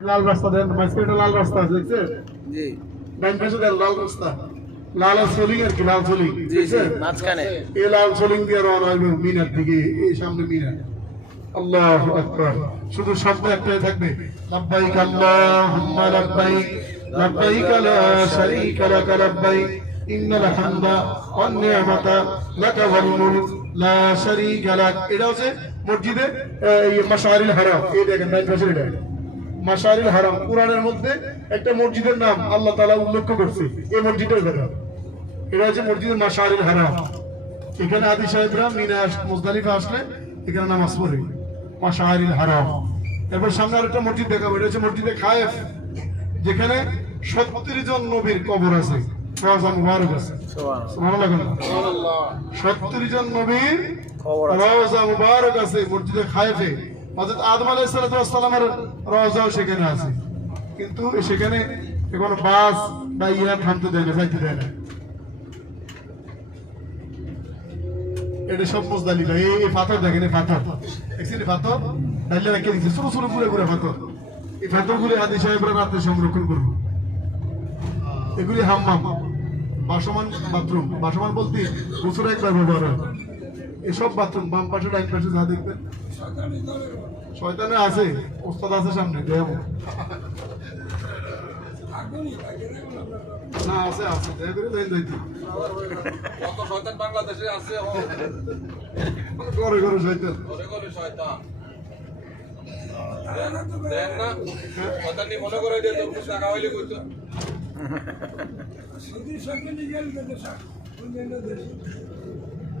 লাল রাস্তা দেন মাঝখানে লাল রাস্তা আছে দেখছেন? জি। ডান পাশে দেন লাল রাস্তা। লাল সোলিং আর কি লাল সোলিং মাঝখানে। এই লাল সোলিং দিয়ে রওনা হইবে মিনার দিকে এই সামনে মিনার। আল্লাহ আকবার। শুধু শব্দ একটাই থাকবে লাব্বাইক আল্লাহুম্মা লাব্বাইক লাব্বাইক লা শারীকা লাক লাব্বাইক ইন্নাল হামদা ওয়ান নি'মাতা লাকা ওয়াল মুলক লা শারীকা লাক। এটা হচ্ছে মসজিদে এই মাশারিল হারাম। এই দেখেন ডান পাশে এটা। মাশারিল হারাম। কোরআনের মধ্যে একটা মসজিদের নাম আল্লাহ তাআলা উল্লেখ করছে। এই মসজিদের কথা এটা হচ্ছে মসজিদের মাশারিল হারাম। এখানে আদি সাহেবরা মিনা মুজদালিফা আসলে এখানে নামাজ পড়ে। মাশারিল হারাম। এরপর সামনে আরেকটা মসজিদ দেখাবো। এটা হচ্ছে মসজিদে খায়েফ। যেখানে সত্তর জন নবীর কবর আছে? সত্তর জন নবীর আছে মসজিদে খায়েফে। হযরত আদম সালামের রওজাও সেখানে আছে। কিন্তু সেখানে কোনো বাস বা ইয়া থামতে দেয় না, যাইতে দেয় না। সংরক্ষণ করব। এগুলি বাসমান বাথরুম। বাসমান বলতে বছরে একবার ব্যবহার হয়। এসব বাথরুম বাম পাশে ডাইন পাশে যা দেখবেন শয়তানে আছে ওস্তাদ আছে সামনে দেবো না আছে আছে দয়া করে দেন যাইতে। কত শয়তান বাংলাদেশে আছে ও। করে করে শয়তান। ঘরে ঘরে শয়তান। দেন না শয়তান নি। মনে করে দিয়ে তোর টাকা হইলে কইতো। আমার দেশে?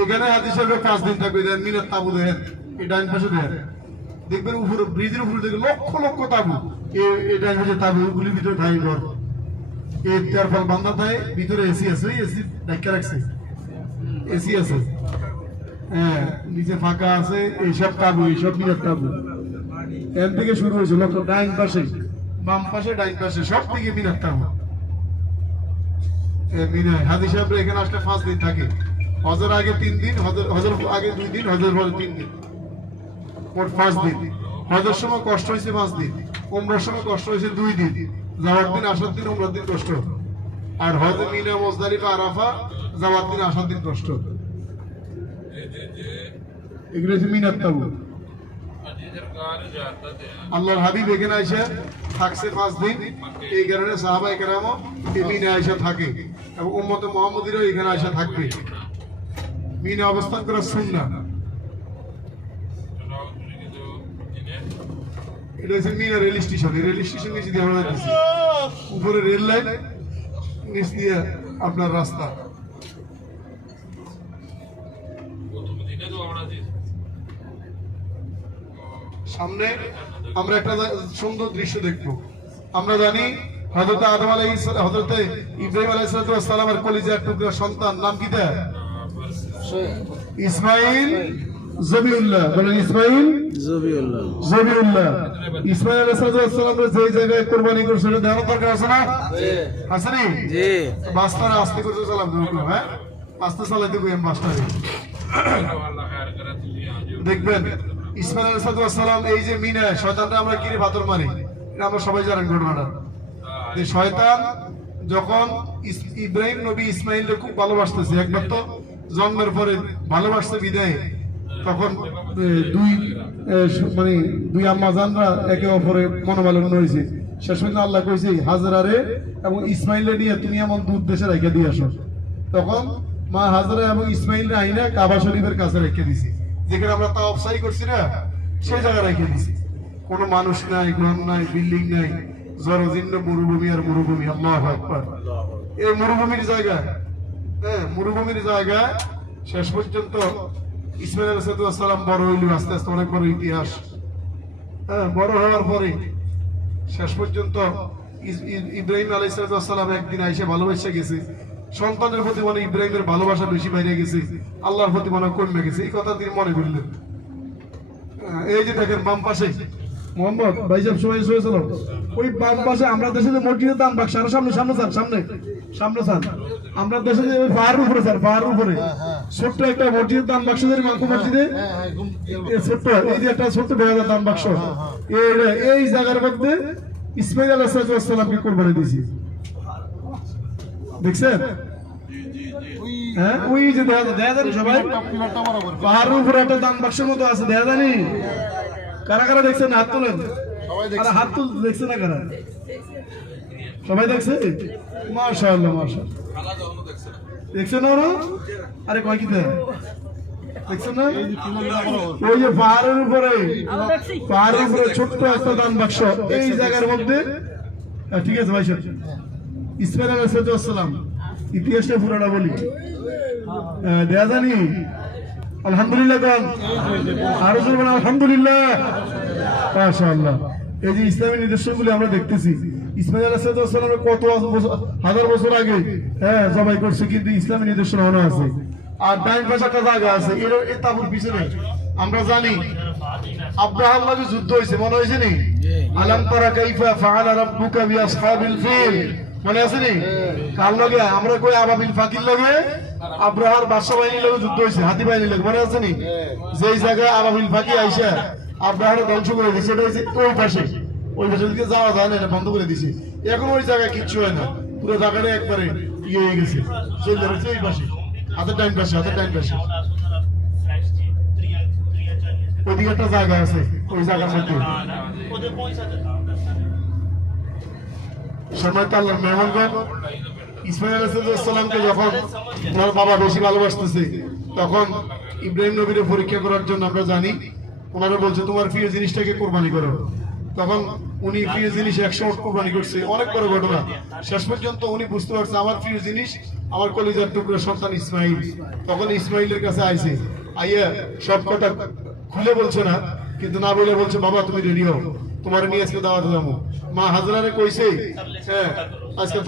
এখানে হাতি সাহেবের পাঁচ দিন থাকবে দেন মিনার তাবু দেন এই ডাইন পাশে দেন দেখবেন উপরে, ব্রিজের উপরে দেখবেন লক্ষ লক্ষ তাবু। এই- ডাইন পাশে তাবুগুলির ভিতরে ঠাই ঘর। এই তেরফল বান্ধা থাকে, ভিতরে এসি আছে এসি ডাক্কা রাখছে। এসি আছে। হ্যাঁ নিচে ফাঁকা আছে, এইসব তাবু, এইসব মিনার তাবু। থেকে শুরু হয়েছে, লক্ষ, ডাইন পাশে, বাম পাশে, ডাইন পাশে, সব দিকে মিনার তাবু। এখানে আসলে পাঁচ দিন থাকে। হজর আগে তিন দিন, হজর আগে দুই দিন, হজর পরে তিন দিন। মোট পাঁচ দিন। হজর সময় কষ্ট হয়েছে পাঁচ দিন। উমরার সময় কষ্ট হয়েছে দুই দিন। যাওয়ার দিন, আসার দিন, উমরার দিন কষ্ট আর হজ মিনা মোজদালিফা আরাফা, যাওয়ার দিন, আসার দিন কষ্ট এগুলো হচ্ছে মিনার তাবু আল্লাহর হাবিব এখানে এসে থাকছে পাঁচ দিন। এই কারণে সাহাবা আয়সা থাকে। এবং উম্মত মোহাম্মদীরাও এখানে আয়সা থাকবে। মিনে অবস্থান করা সুন্না এটা হচ্ছে Mina rail station. Rail station নিচে দিয়ে আমরা উপরে রেল লাইন, নিচ দিয়ে আপনার রাস্তা। সামনে আমরা একটা সুন্দর দৃশ্য দেখব। আমরা জানি হযরত আদম আলাইহিস হযরত ইব্রাহিম আলাইহিস সালামের কলিজার টুকরা সন্তান। নাম কি দেয় ইসমাইল জবিউল্লাহ বলেন ইসমাইল জবিউল্লাহ। জবিউল্লাহ। ইসমাইল আলাইহিস সালাম যে জায়গায় কুরবানি করছে সেটা দেওয়ার দরকার আছে না? আছে নি? জি। বাস্তারে আস্তে করে চালাম দেখো হ্যাঁ? আস্তে চালাইতে কই আমি দেখবেন ইসমাইল আলাইহিস সালাম এই যে মিনা শয়তানরা আমরা কিরে পাথর মারি? এটা আমরা সবাই জানেন ঘটনাটা। যে শয়তান যখন ইব্রাহিম নবী ইসমাইলকে খুব ভালোবাসতেছে একবার তো জন্মের পরে ভালোবাসতে বিদায়, তখন দুই মানে দুই আম্মা জানরা একে অপরে মনোমালিন্য হয়েছে। শেষ পর্যন্ত আল্লাহ কইছে হাজরারে এবং ইসমাইলে নিয়ে তুমি এমন দুধ দেশে রেখে দিয়ে আসো। তখন মা হাজরা এবং ইসমাইল আইনা কাবা শরীফের কাছে রেখে দিছি। যেখানে আমরা তা অফসাই করছি না, সেই জায়গায় রেখে দিছি। কোনো মানুষ নাই, ঘর নাই, বিল্ডিং নাই, জরজীর্ণ মরুভূমি আর মরুভূমি, আল্লাহ আকবার। এই মরুভূমির জায়গায় হ্যাঁ মরুভূমির জায়গায় শেষ পর্যন্ত ইসমাইল আলাইসালাম বড় হইল আস্তে আস্তে অনেক বড় ইতিহাস। হ্যাঁ বড় হওয়ার পরে শেষ পর্যন্ত ইব্রাহিম আলাইসালাম একদিন আইসে ভালোবাসে গেছে। সন্তানের প্রতি মনে ইব্রাহিমের ভালোবাসা বেশি বাইরে গেছে। আল্লাহর প্রতি মনে কমে গেছে। এই কথা তিনি মনে করলেন। এই যে দেখেন বাম পাশে মোহাম্মদ ভাই সাহেব সবাই শুয়েছিল ওই বাম পাশে আমরা দেশে যে মসজিদের দাম বাক্স আরও সামনে সামনে স্যার সামনে সামনে স্যার। আমরা দেশে যে পাহাড়ের উপরে স্যার পাহাড়ের উপরে। ছোট্ট একটা মসজিদের দাম বাক্স ধরে মাংস মসজিদে? এই ছোট্ট এই যে একটা ছোট্ট দেখা যায় দাম বাক্স এই- এই জায়গার মধ্যে ইসমাইল আলাহিসামকে কোরবানি দিয়েছি। দেখছেন? হ্যাঁ ওই যে দেখা যায় দেখা যায় সবাই পাহাড়ের উপরে একটা দাম বাক্সের মতো আছে দেখা জানি কারা কারা দেখছেন? হাত তোলেন। হাত তুল দেখছে না কারা? সবাই দেখছে? খালা যখনও দেখছে না দেখছেন ওরা? আরে কয় কি দেখছেন না? ওই যে পাহাড়ের উপরে পাহাড়ের উপরে ছোট্ট একটা দান বাক্স। এই জায়গার মধ্যে ঠিক আছে ভাই সাহেব। ইসমাইল আলাইসালাম ইতিহাসটা পুরাটা বলি। দেয়া জানি? আলহামদুলিল্লাহ গান আরও জোর বলেন আলহামদুলিল্লাহ। মাশাআল্লাহ। এই যে ইসলামী নিদর্শনগুলি আমরা দেখতেছি ইসমাইল আলাইসালামের কত হাজার বছর আগে হ্যাঁ জবাই করছে কিন্তু ইসলামী নিদর্শন এখনও আছে। আর ডাইন পাশে একটা জায়গা আছে এর এই তাবুর পিছনে। আমরা জানি আব্রাহাম যুদ্ধ হয়েছে মনে হয়েছে নি? আলাম তারা কাইফা ফাআলা রাব্বুকা বিআসহাবিল ফিল। মনে আছে নি? কার লগে? আমরা কই আবাবিল ফাকির লগে? আব্রাহার বাদশা বাহিনীর লগে যুদ্ধ হয়েছে হাতি বাহিনীর লগে, মনে আছে নি? যেই জায়গায় আবাবিল ফাকি আইসা আব্রাহার ধ্বংস করে দিছে, সেটা হয়েছে ওই পাশে। ওই পাশে দিকে যাওয়া যায় না, এটা বন্ধ করে দিছে। এখন ওই জায়গায় কিচ্ছু হয় না। পুরো জায়গাটা একবারে ইয়ে হয়ে গেছে। চলে যাচ্ছে ওই পাশে। হাতের টাইম পাশে, হাতের টাইম পাশে। ওইদিকে একটা জায়গা আছে, ওই জায়গার মধ্যে। আল্লাহ ইসমাইল যখন বাবা বেশি ভালোবাসতেছে, তখন ইব্রাহিম নবীর পরীক্ষা করার জন্য আমরা জানি, ওনারা বলছে, তোমার প্রিয় জিনিসটাকে কোরবানি করো। তখন উনি প্রিয় জিনিস একশো কোরবানি করছে। অনেক বড় ঘটনা। শেষ পর্যন্ত উনি বুঝতে পারছে, আমার প্রিয় জিনিস, আমার কলিজার টুকরো সন্তান ইসমাইল। তখন ইসমাইলের কাছে আইছে, আইয়া সব কথা খুলে বলছে না, কিন্তু না বলে বলছে, বাবা, তুমি রেডি হও। তোমার নিয়ে আজকে দাওয়াত যাব মা হাজরারে কইছে হ্যাঁ আজকে